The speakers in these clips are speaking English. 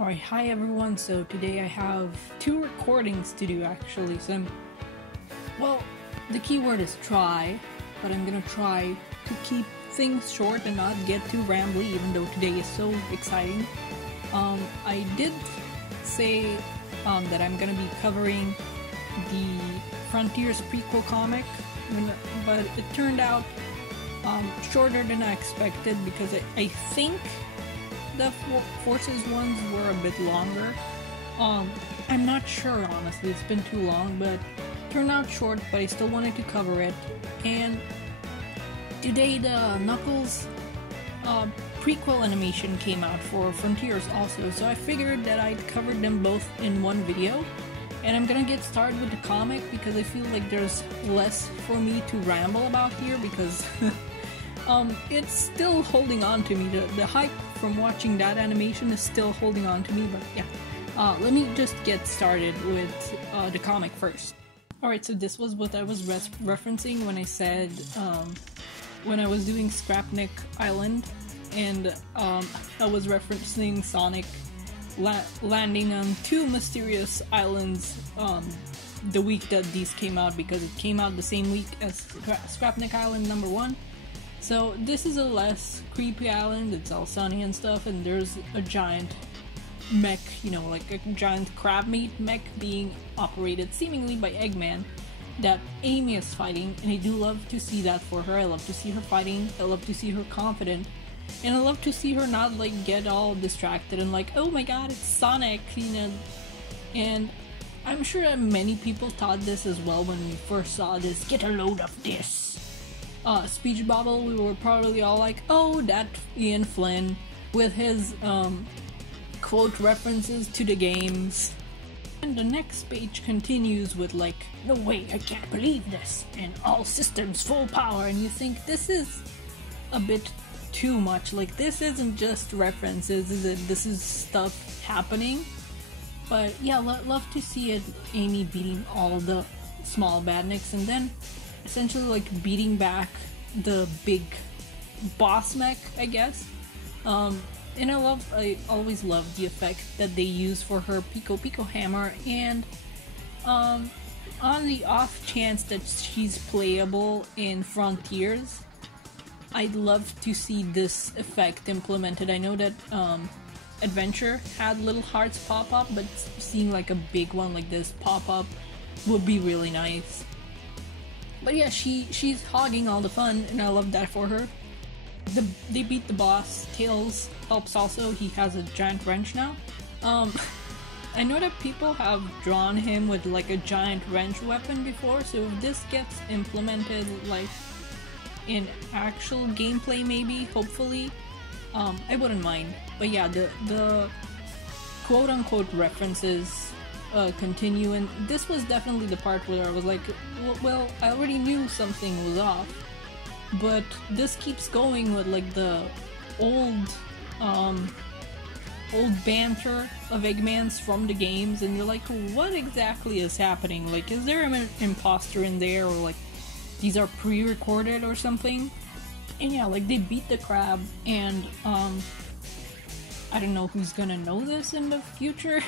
Alright, hi everyone. So today I have two recordings to do actually. Well, the keyword is try, but I'm gonna try to keep things short and not get too rambly, even though today is so exciting. I did say that I'm gonna be covering the Frontiers prequel comic, but it turned out shorter than I expected because I think the Forces ones were a bit longer. I'm not sure, honestly, it's been too long, but turned out short, but I still wanted to cover it. And today the Knuckles prequel animation came out for Frontiers also, so I figured that I'd cover them both in one video. And I'm gonna get started with the comic because I feel like there's less for me to ramble about here because it's still holding on to me. The hype from watching that animation is still holding on to me, but yeah. Let me just get started with the comic first. Alright, so this was what I was referencing when I said, when I was doing Scrapnik Island, and I was referencing Sonic landing on two mysterious islands the week that these came out, because it came out the same week as Scrapnik Island #1. So this is a less creepy island, it's all sunny and stuff, and there's a giant mech, you know, like a giant crab meat mech being operated seemingly by Eggman that Amy is fighting, and I do love to see that for her. I love to see her fighting, I love to see her confident, and I love to see her not like get all distracted and like, oh my god, it's Sonic, you know. And I'm sure that many people thought this as well when we first saw this, get a load of this speech bubble. We were probably all like, oh, that Ian Flynn with his quote references to the games. And the next page continues with like, no way, I can't believe this, and all systems full power, and you think this is a bit too much. Like, this isn't just references, is it? This is stuff happening. But yeah, love to see it, Amy beating all the small badniks and then essentially like beating back the big boss mech, I guess. And I always love the effect that they use for her Pico Pico hammer, and on the off chance that she's playable in Frontiers, I'd love to see this effect implemented. I know that Adventure had little hearts pop up, but seeing like a big one like this pop up would be really nice. But yeah, she's hogging all the fun, and I love that for her. They beat the boss. Tails helps also. He has a giant wrench now. I know that people have drawn him with like a giant wrench weapon before, so if this gets implemented like in actual gameplay, maybe, hopefully, I wouldn't mind. But yeah, the quote-unquote references continue, and this was definitely the part where I was like, well, I already knew something was off, but this keeps going with like the old banter of Eggman's from the games, and you're like, what exactly is happening? Like, is there an imposter in there, or like these are pre-recorded or something? And yeah, like they beat the crab, and I don't know who's gonna know this in the future,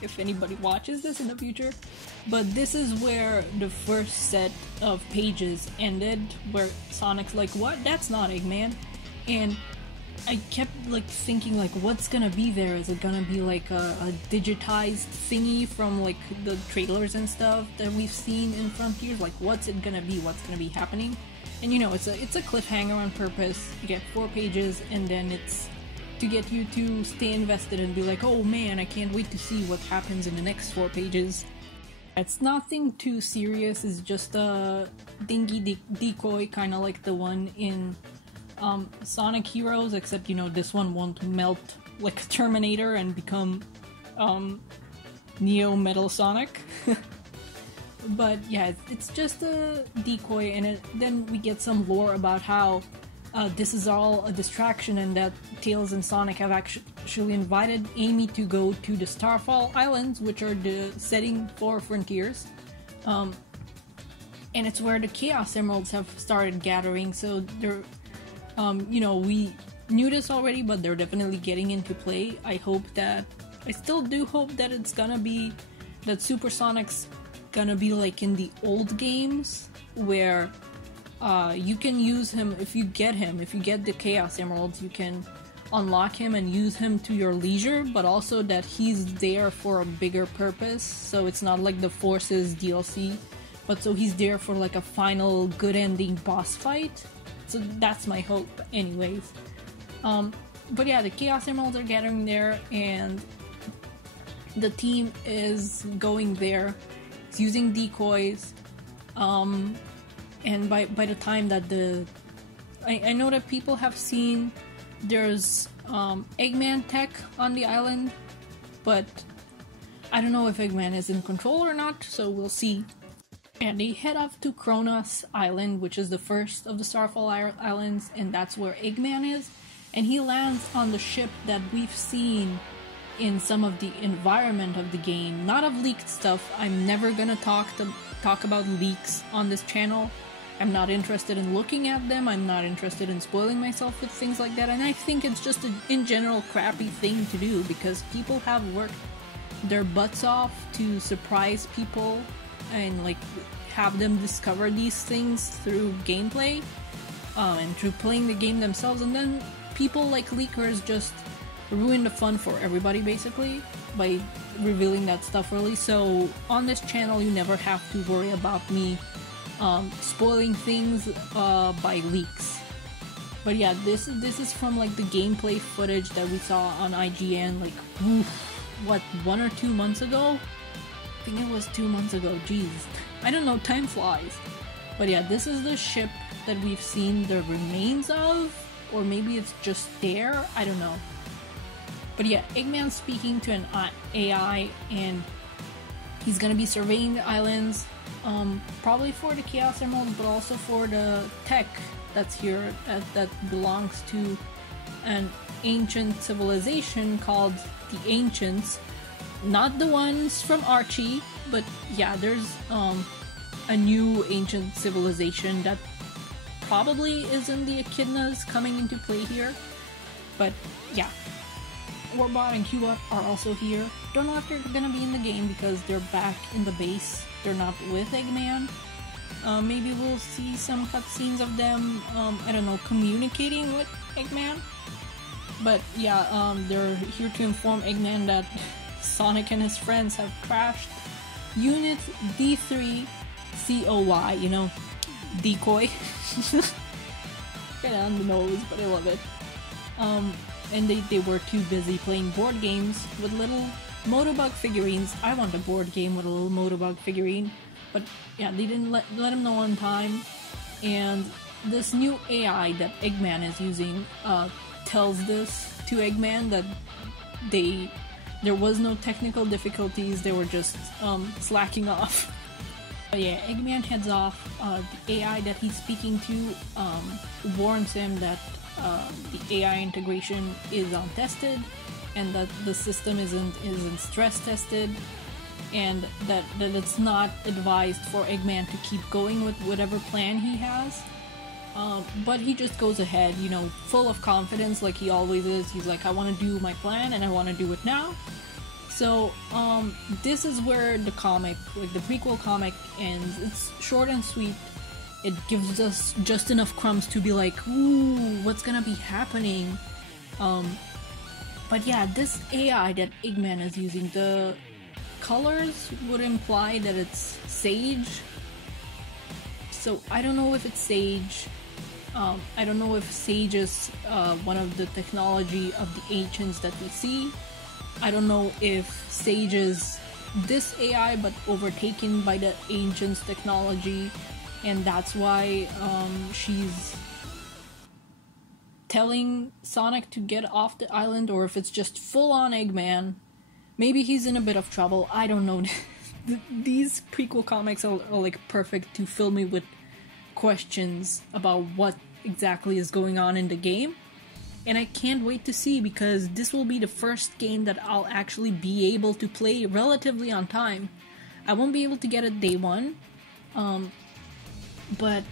if anybody watches this in the future, but this is where the first set of pages ended, where Sonic's like, what? That's not Eggman. And I kept like thinking like, what's gonna be there? Is it gonna be like a digitized thingy from like the trailers and stuff that we've seen in Frontiers? Like, what's it gonna be? What's gonna be happening? And you know, it's a cliffhanger on purpose. You get 4 pages, and then it's to get you to stay invested and be like, oh man, I can't wait to see what happens in the next 4 pages. It's nothing too serious, it's just a dingy decoy, kind of like the one in Sonic Heroes, except, you know, this one won't melt like a Terminator and become Neo Metal Sonic. But yeah, it's just a decoy, and then we get some lore about how this is all a distraction, and that Tails and Sonic have actually invited Amy to go to the Starfall Islands, which are the setting for Frontiers. And it's where the Chaos Emeralds have started gathering, so they're, you know, we knew this already, but they're definitely getting into play. I still do hope that it's gonna be, that Supersonic's gonna be like in the old games, where you can use him if you get the Chaos Emeralds, you can unlock him and use him to your leisure, but also that he's there for a bigger purpose, so it's not like the Forces DLC, but so he's there for like a final good ending boss fight. So that's my hope anyways. But yeah, the Chaos Emeralds are gathering there, and the team is going there. It's using decoys, and by the time that I know that people have seen there's Eggman tech on the island, but I don't know if Eggman is in control or not, so we'll see. And they head off to Kronos Island, which is the first of the Starfall Islands, and that's where Eggman is. And he lands on the ship that we've seen in some of the environment of the game. Not of leaked stuff. I'm never gonna talk about leaks on this channel. I'm not interested in looking at them. I'm not interested in spoiling myself with things like that. And I think it's just in general crappy thing to do, because people have worked their butts off to surprise people and like have them discover these things through gameplay and through playing the game themselves, and then people like leakers just ruin the fun for everybody basically by revealing that stuff early. So on this channel you never have to worry about me spoiling things by leaks. But yeah, this is from like the gameplay footage that we saw on IGN, like what, 1 or 2 months ago? I think it was 2 months ago. Jeez, I don't know, time flies. But yeah, this is the ship that we've seen the remains of, or maybe it's just there, I don't know. But yeah, Eggman's speaking to an AI, and he's gonna be surveying the islands, probably for the Chaos Emeralds, but also for the tech that's here that belongs to an ancient civilization called the Ancients. Not the ones from Archie, but yeah, there's a new ancient civilization that probably is in the echidnas coming into play here. But yeah, Warbot and Cubot are also here. Don't know if they're gonna be in the game because they're back in the base. They're not with Eggman. Maybe we'll see some cutscenes of them, I don't know, communicating with Eggman. But yeah, they're here to inform Eggman that Sonic and his friends have crashed Unit D3COY, you know, decoy. Kinda on the nose, but I love it. And they were too busy playing board games with little Motobug figurines. I want a board game with a little Motobug figurine, but yeah, they didn't let him know on time. And this new AI that Eggman is using tells this to Eggman that there was no technical difficulties, they were just slacking off. But yeah, Eggman heads off. The AI that he's speaking to warns him that the AI integration is untested, and that the system isn't stress tested, and that it's not advised for Eggman to keep going with whatever plan he has. But he just goes ahead, you know, full of confidence like he always is. He's like, I want to do my plan and I want to do it now. So this is where the comic, like the prequel comic, ends. It's short and sweet. It gives us just enough crumbs to be like, ooh, what's gonna be happening? But yeah, this AI that Eggman is using, the colors would imply that it's Sage. So I don't know if it's Sage. I don't know if Sage is one of the technology of the Ancients that we see. I don't know if Sage is this AI but overtaken by the Ancients technology, and that's why she's telling Sonic to get off the island, or if it's just full-on Eggman. Maybe he's in a bit of trouble, I don't know. These prequel comics are like perfect to fill me with questions about what exactly is going on in the game. And I can't wait to see, because this will be the first game that I'll actually be able to play relatively on time. I won't be able to get it day one, but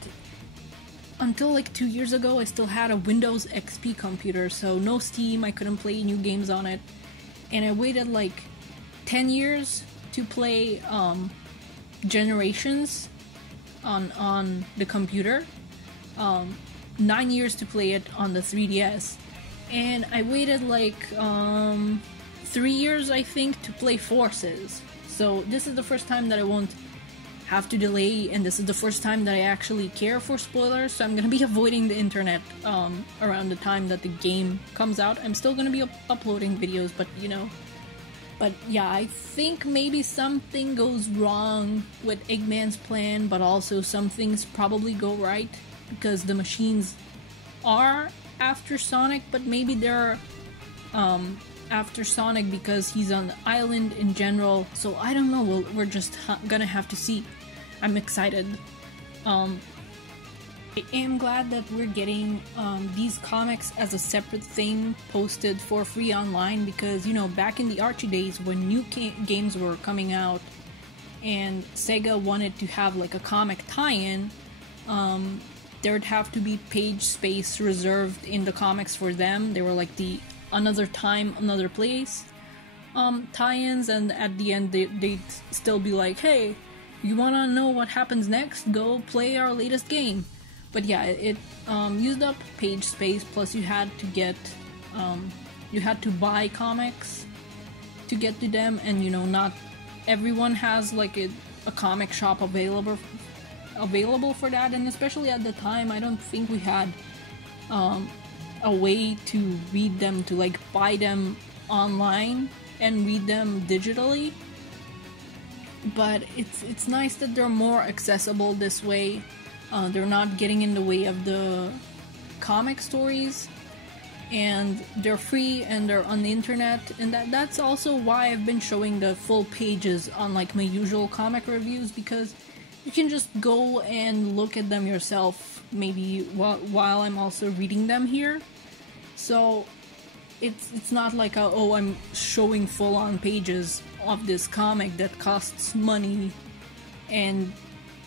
until like 2 years ago, I still had a Windows XP computer, so no Steam, I couldn't play new games on it. And I waited like 10 years to play Generations on the computer, 9 years to play it on the 3DS, and I waited like 3 years, I think, to play Forces. So this is the first time that I won't have to delay, and this is the first time that I actually care for spoilers, so I'm gonna be avoiding the internet around the time that the game comes out. I'm still gonna be uploading videos, but you know. But yeah, I think maybe something goes wrong with Eggman's plan, but also some things probably go right, because the machines are after Sonic, but maybe they're after Sonic because he's on the island in general, so I don't know, we're just gonna have to see. I'm excited. I am glad that we're getting these comics as a separate thing posted for free online, because, you know, back in the Archie days when new games were coming out and Sega wanted to have like a comic tie-in, there'd have to be page space reserved in the comics for them. They were like the Another Time, Another Place tie-ins, and at the end they'd still be like, hey, you wanna know what happens next? Go play our latest game. But yeah, it used up page space, plus you had to get, you had to buy comics to get to them, and you know, not everyone has like a comic shop available for that, and especially at the time, I don't think we had a way to read them, to like buy them online and read them digitally. But it's nice that they're more accessible this way. They're not getting in the way of the comic stories, and they're free and they're on the internet, and that's also why I've been showing the full pages on like my usual comic reviews, because you can just go and look at them yourself, maybe while I'm also reading them here. So it's not like oh, I'm showing full-on pages of this comic that costs money, and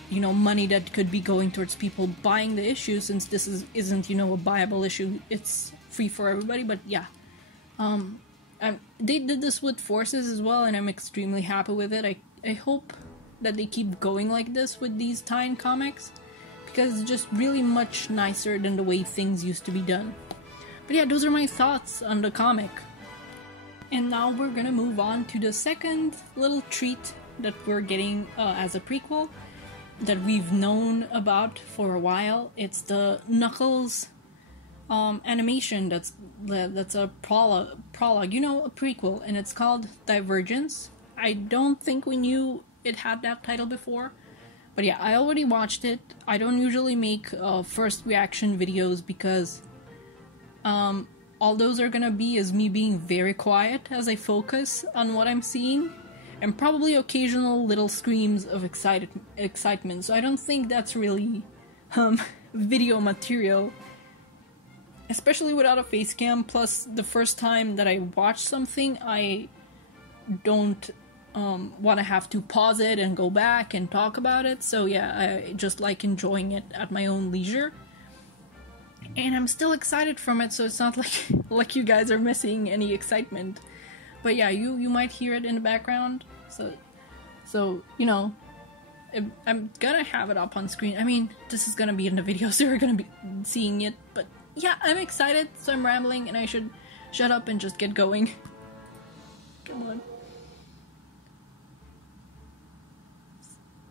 you know, money that could be going towards people buying the issue, since this isn't, you know, a buyable issue. It's free for everybody. But yeah, they did this with Forces as well, and I'm extremely happy with it. I hope that they keep going like this with these tie-in comics, because it's just really much nicer than the way things used to be done. But yeah, those are my thoughts on the comic. And now we're gonna move on to the second little treat that we're getting as a prequel that we've known about for a while. It's the Knuckles animation that's a prologue, you know, a prequel, and it's called Divergence. I don't think we knew it had that title before, but yeah, I already watched it. I don't usually make first reaction videos, because all those are gonna be is me being very quiet as I focus on what I'm seeing, and probably occasional little screams of excitement. So I don't think that's really video material, especially without a face cam. Plus, the first time that I watch something, I don't want to have to pause it and go back and talk about it. So yeah, I just like enjoying it at my own leisure. And I'm still excited from it, so it's not like you guys are missing any excitement. But yeah, you might hear it in the background, so you know, I'm gonna have it up on screen. I mean, this is gonna be in the video, so you're gonna be seeing it. But yeah, I'm excited, so I'm rambling, and I should shut up and just get going. Come on.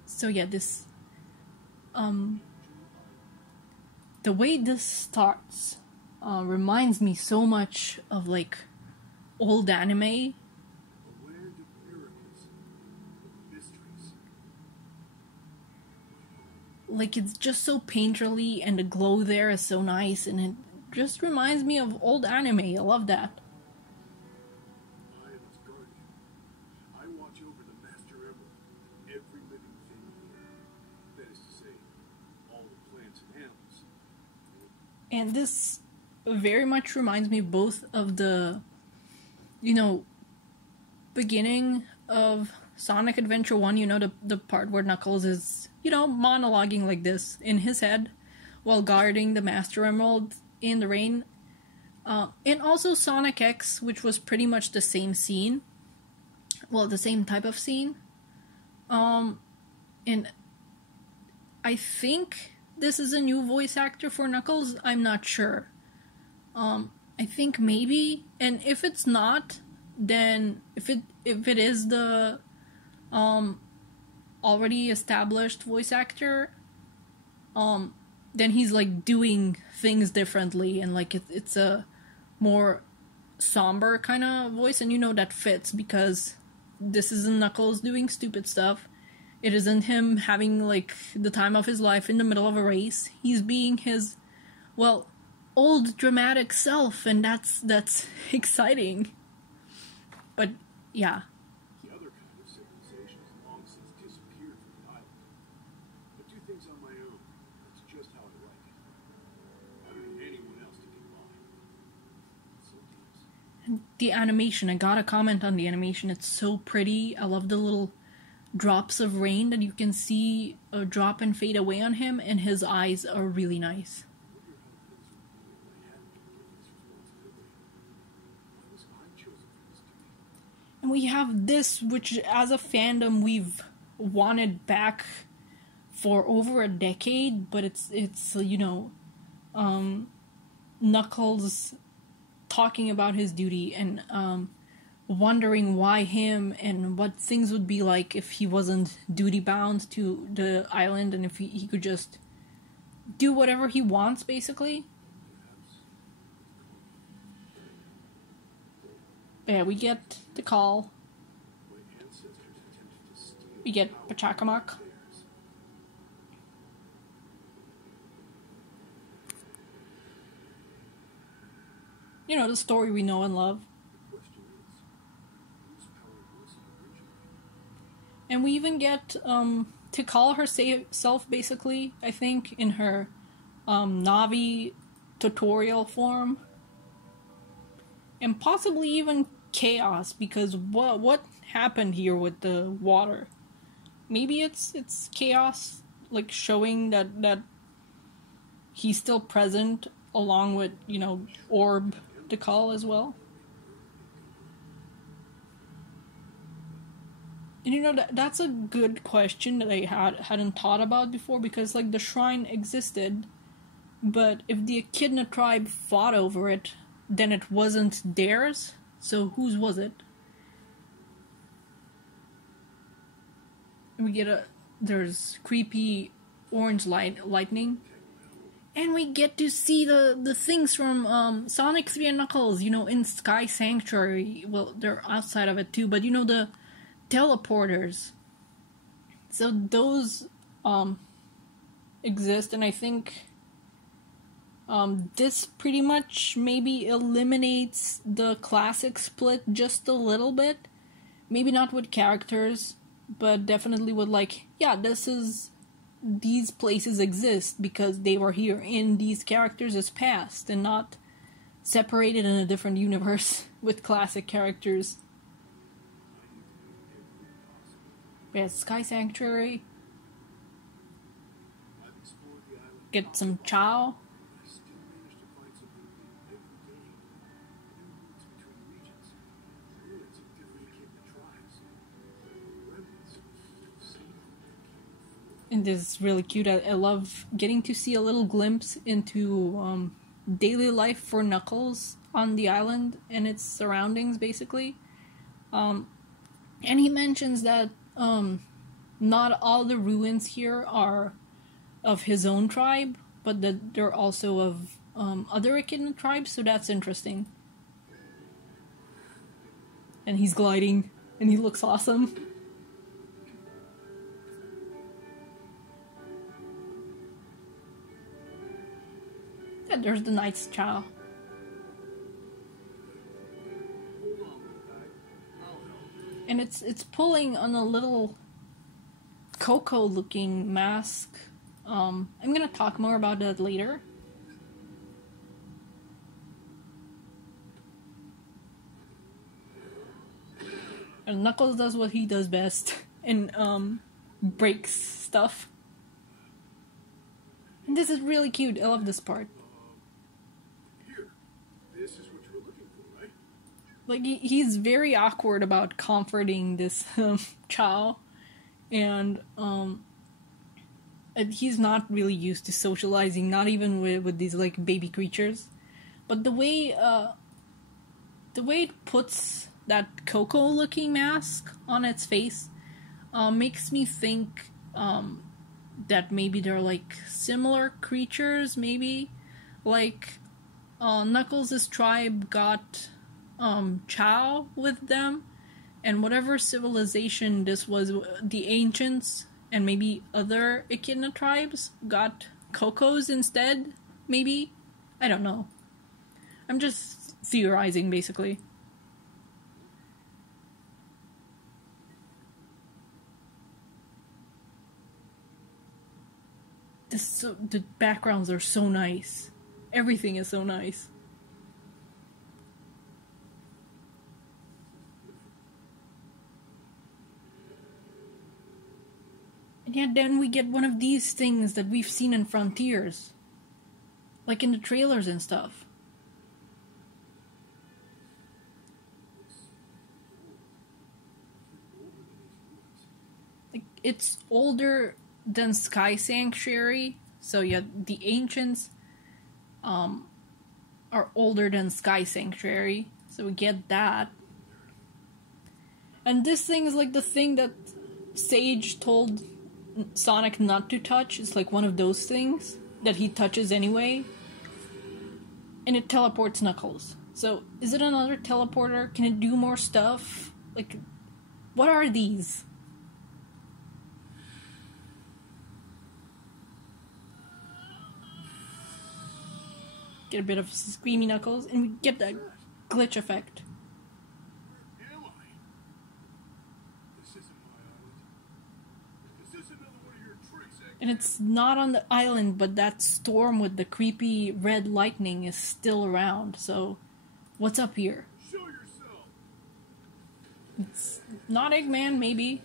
So yeah, this the way this starts reminds me so much of like old anime. Like, it's just so painterly, and the glow there is so nice, and it just reminds me of old anime. I love that. I am its guardian. I watch over the Master Emerald, every living thing here. That is to say, all the plants and animals. And this very much reminds me both of the, you know, beginning of Sonic Adventure 1, you know, the part where Knuckles is, you know, monologuing like this in his head, while guarding the Master Emerald in the rain. And also Sonic X, which was pretty much the same scene. Well, the same type of scene. And I think this is a new voice actor for Knuckles. I'm not sure. I think maybe, and if it's not, then if it is the already established voice actor, then he's like doing things differently, and like it's a more somber kind of voice, and you know that fits because this isn't Knuckles doing stupid stuff. It isn't him having like the time of his life in the middle of a race. He's being his, well, old dramatic self, and that's exciting. But yeah. The other kind of civilization has long since disappeared from the island. I do things on my own. That's just how I like it. I don't need anyone else to get by. Sometimes. And the animation, I gotta comment on the animation. It's so pretty. I love the little drops of rain that you can see drop and fade away on him, and his eyes are really nice. And we have this, which as a fandom we've wanted back for over a decade, but it's Knuckles talking about his duty and wondering why him and what things would be like if he wasn't duty bound to the island, and if he could just do whatever he wants, basically. Yeah, we get the call. We get Pachacamac. You know, the story we know and love. And we even get to call herself, basically, I think, in her Navi tutorial form. And possibly even Chaos, because what happened here with the water? Maybe it's Chaos, like showing that he's still present, along with, Orb to call as well. And that's a good question that I hadn't thought about before, because like the shrine existed, but if the Echidna tribe fought over it, then it wasn't theirs, so whose was it? We get there's creepy orange lightning, and we get to see the things from Sonic 3 and Knuckles, in Sky Sanctuary. Well, they're outside of it too, but the teleporters. So those exist, and I think this pretty much maybe eliminates the classic split just a little bit. Maybe not with characters, but definitely with these places exist because they were here in these characters' past and not separated in a different universe with classic characters. Yeah, Sky Sanctuary. Get some chow. And this is really cute. I love getting to see a little glimpse into daily life for Knuckles on the island and its surroundings, basically. And he mentions that not all the ruins here are of his own tribe, but that they're also of other Echidna tribes, so that's interesting. And he's gliding, and he looks awesome. Yeah, there's the Knight's Chow. And it's pulling on a little Coco-looking mask. I'm gonna talk more about that later. And Knuckles does what he does best and breaks stuff. And this is really cute. I love this part. Here. This is what you were looking for, right? Like, he's very awkward about comforting this child. And, he's not really used to socializing, not even with these, like, baby creatures. But the way it puts that Coco-looking mask on its face makes me think that maybe they're like similar creatures, maybe. Like, Knuckles' tribe got Chow with them, and whatever civilization this was, the ancients and maybe other Echidna tribes got Cocos instead, maybe? I don't know. I'm just theorizing, basically. The backgrounds are so nice. Everything is so nice. And yet then we get one of these things that we've seen in Frontiers. Like in the trailers and stuff. Like, it's older than Sky Sanctuary. So yeah, the ancients are older than Sky Sanctuary. So we get that. And this thing is like the thing that Sage told Sonic not to touch. It's like one of those things that he touches anyway. And it teleports Knuckles. So, is it another teleporter? Can it do more stuff? Like, what are these? Get a bit of screamy Knuckles, and we get that glitch effect. Where am I? This isn't my island. Is this another one of your tricks, Eggman? And it's not on the island, but that storm with the creepy red lightning is still around, so what's up here? Show yourself. It's not Eggman, maybe.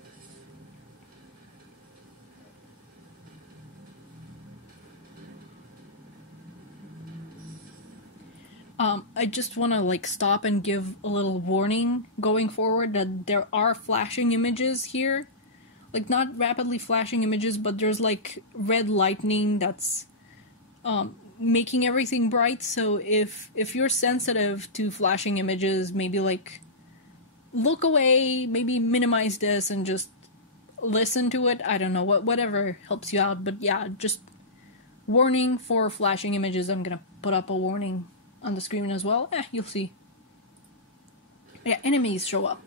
I just want to like stop and give a little warning going forward that there are flashing images here. Like, not rapidly flashing images, but there's like red lightning that's making everything bright. So if you're sensitive to flashing images, maybe like look away, maybe minimize this and just listen to it. I don't know, whatever helps you out. But yeah, just warning for flashing images. I'm gonna put up a warning on the screen as well. You'll see. Yeah, enemies show up.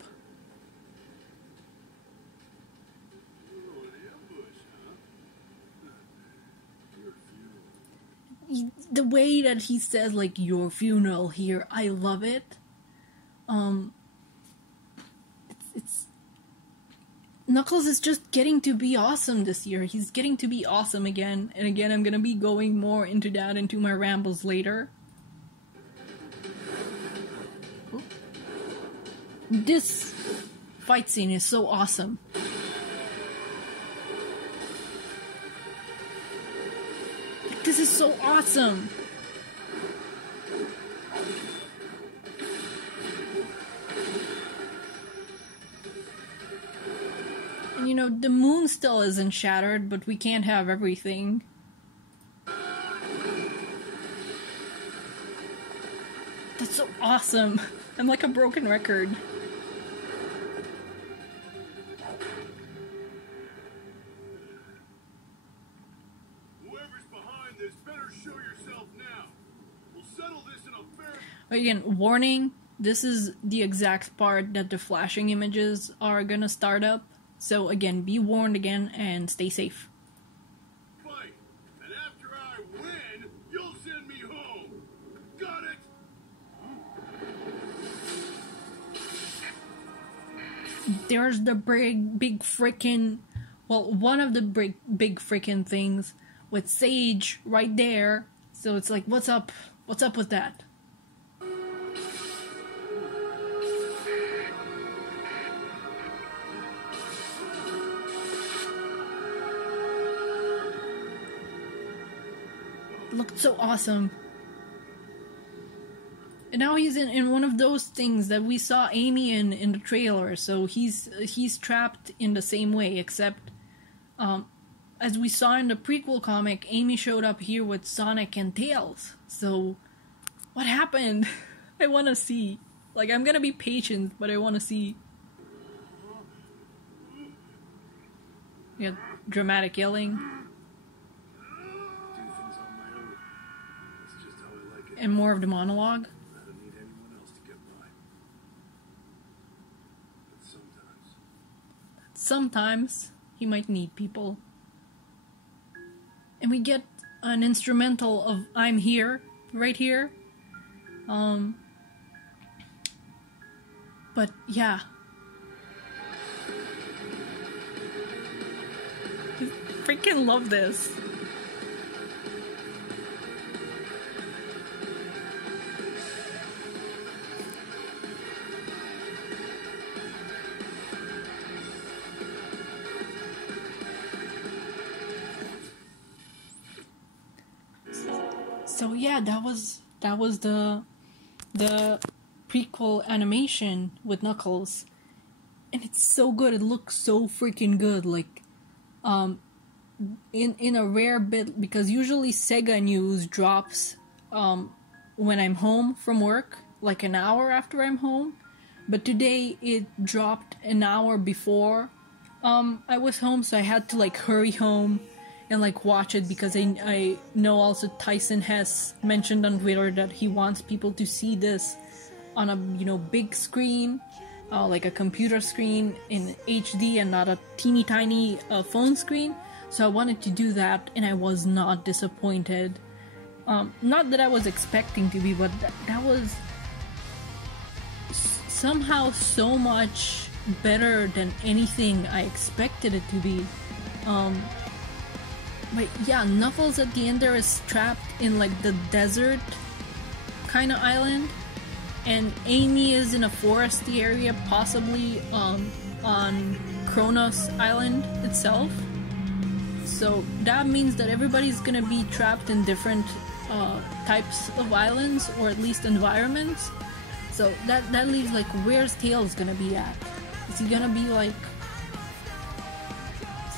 Oh, an ambush, huh? Your funeral. The way that he says, like, your funeral here, I love it. It's Knuckles is just getting to be awesome this year. He's getting to be awesome again. And again, I'm gonna be going more into that into my rambles later. This fight scene is so awesome. This is so awesome. And you know, the moon still isn't shattered, but we can't have everything. That's so awesome. I'm like a broken record. Whoever's behind this better show yourself now. We'll settle this in a fair... Again, warning, this is the exact part that the flashing images are gonna start up. So again, be warned again and stay safe. fight. And after I win, you'll send me home. Got it? There's the big frickin', well, one of the big frickin' things with Sage right there. So it's like, what's up? What's up with that? looked so awesome. And now he's in one of those things that we saw Amy in the trailer, so he's trapped in the same way, except as we saw in the prequel comic, Amy showed up here with Sonic and Tails. So what happened? I want to see. Like, I'm gonna be patient, but I want to see. Yeah, dramatic yelling. Do things on my own. It's just how I like it. And more of the monologue. I don't need anyone else to get by. But Sometimes he might need people. And we get an instrumental of I'm Here, right here. But yeah. I freaking love this. So yeah, that was the prequel animation with Knuckles, and it's so good. It looks so freaking good. Like, in a rare bit, because usually Sega News drops when I'm home from work, like an hour after I'm home, but today it dropped an hour before I was home, so I had to like hurry home and like watch it, because I know also Tyson has mentioned on Twitter that he wants people to see this on a big screen, like a computer screen in HD and not a teeny tiny phone screen. So I wanted to do that, and I was not disappointed. Not that I was expecting to be, but that was somehow so much better than anything I expected it to be. But yeah, Knuckles at the end there is trapped in like the desert kind of island, and Amy is in a foresty area, possibly on Kronos Island itself. So that means that everybody's gonna be trapped in different types of islands, or at least environments. So that leaves like, where's Tails gonna be at? Is he gonna be like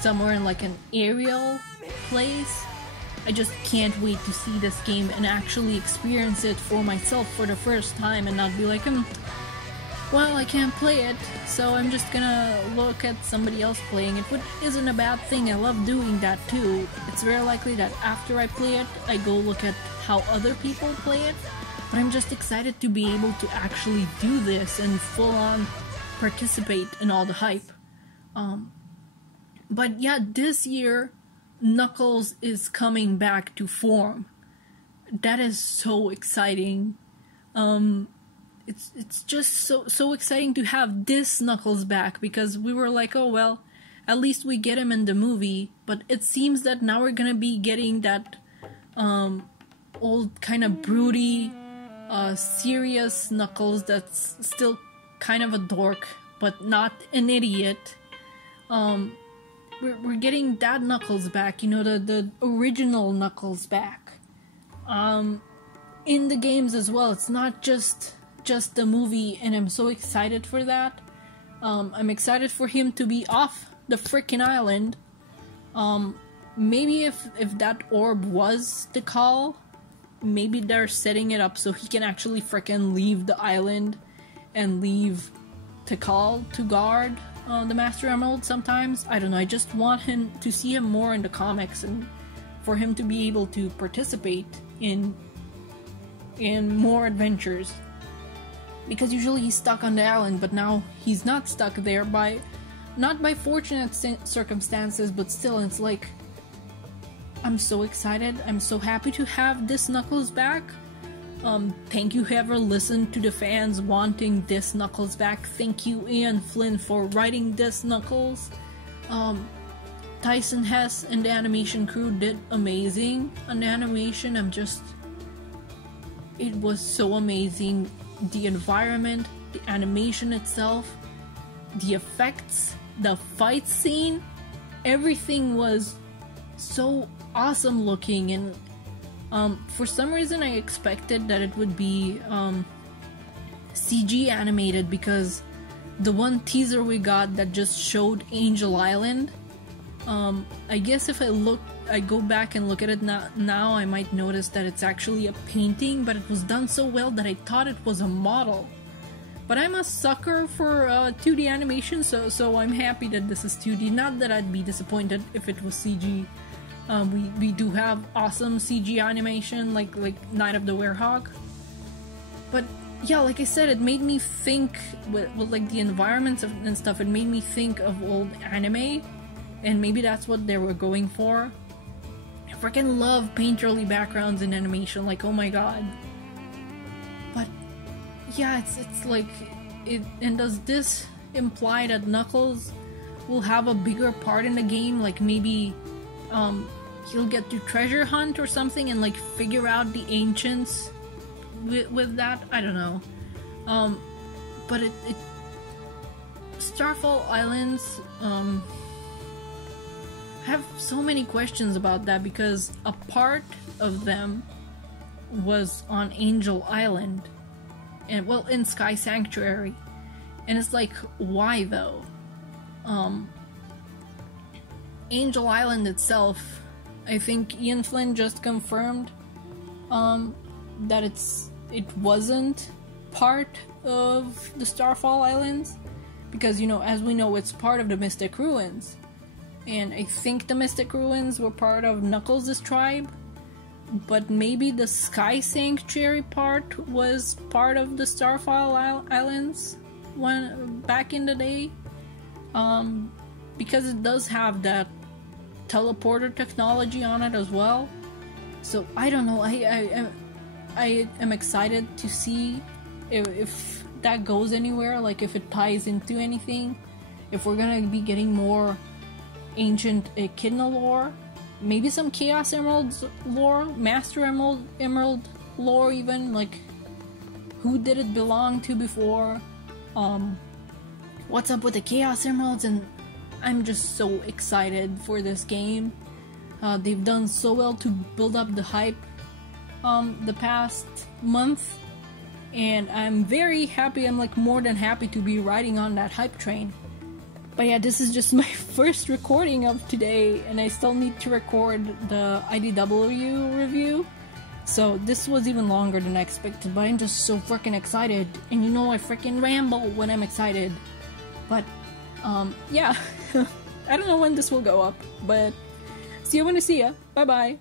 somewhere in like an aerial place? I just can't wait to see this game and actually experience it for myself for the first time, and not be like, well, I can't play it, so I'm just gonna look at somebody else playing it, which isn't a bad thing. I love doing that too. It's very likely that after I play it, I go look at how other people play it, but I'm just excited to be able to actually do this and full on participate in all the hype. But yeah, this year, Knuckles is coming back to form. That is so exciting. It's just so exciting to have this Knuckles back, because we were like, oh well, at least we get him in the movie, but it seems that now we're gonna be getting that old kind of broody, serious Knuckles that's still kind of a dork, but not an idiot. We're getting that Knuckles back, the original Knuckles back. In the games as well. It's not just the movie, and I'm so excited for that. I'm excited for him to be off the frickin' island. Maybe if that orb was the call, maybe they're setting it up so he can actually frickin' leave the island and leave Tikal to guard the Master Emerald sometimes. I don't know, I just want him to see him more in the comics, and for him to be able to participate in more adventures. Because usually he's stuck on the island, but now he's not stuck there not by fortunate circumstances, but still, it's like, I'm so excited. I'm so happy to have this Knuckles back. Thank you whoever listened to the fans wanting this Knuckles back. Thank you, Ian Flynn, for writing this Knuckles. Tyson Hess and the animation crew did amazing on the animation. It was so amazing. The environment, the animation itself, the effects, the fight scene, everything was so awesome looking, and For some reason I expected that it would be CG animated, because the one teaser we got that just showed Angel Island, I guess if I go back and look at it now, I might notice that it's actually a painting, but it was done so well that I thought it was a model. But I'm a sucker for 2D animation, so I'm happy that this is 2D. Not that I'd be disappointed if it was CG. We do have awesome CG animation, like Night of the Werehog. But yeah, like I said, it made me think with like the environments and stuff. It made me think of old anime, and maybe that's what they were going for. I freaking love painterly backgrounds in animation. Like, oh my god. But yeah, it's like it. And does this imply that Knuckles will have a bigger part in the game? Like maybe he'll get to treasure hunt or something and like figure out the ancients with that? I don't know. But it Starfall Islands, I have so many questions about that, because a part of them was on Angel Island, and well, in Sky Sanctuary, and it's like, why though? Angel Island itself, I think Ian Flynn just confirmed that it wasn't part of the Starfall Islands, because, you know, as we know, it's part of the Mystic Ruins, and I think the Mystic Ruins were part of Knuckles' tribe, but maybe the Sky Sanctuary part was part of the Starfall Islands back in the day, because it does have that teleporter technology on it as well. So I don't know. I am excited to see if that goes anywhere, like if it ties into anything, if we're gonna be getting more ancient Echidna lore, maybe some Chaos Emeralds lore, Master Emerald lore even, like who did it belong to before, what's up with the Chaos Emeralds, and I'm just so excited for this game. They've done so well to build up the hype the past month, and I'm very happy. I'm like more than happy to be riding on that hype train. But yeah, this is just my first recording of today, and I still need to record the IDW review, so this was even longer than I expected, but I'm just so freaking excited, and you know I freaking ramble when I'm excited. But yeah, I don't know when this will go up, but see you when I see ya. Bye bye.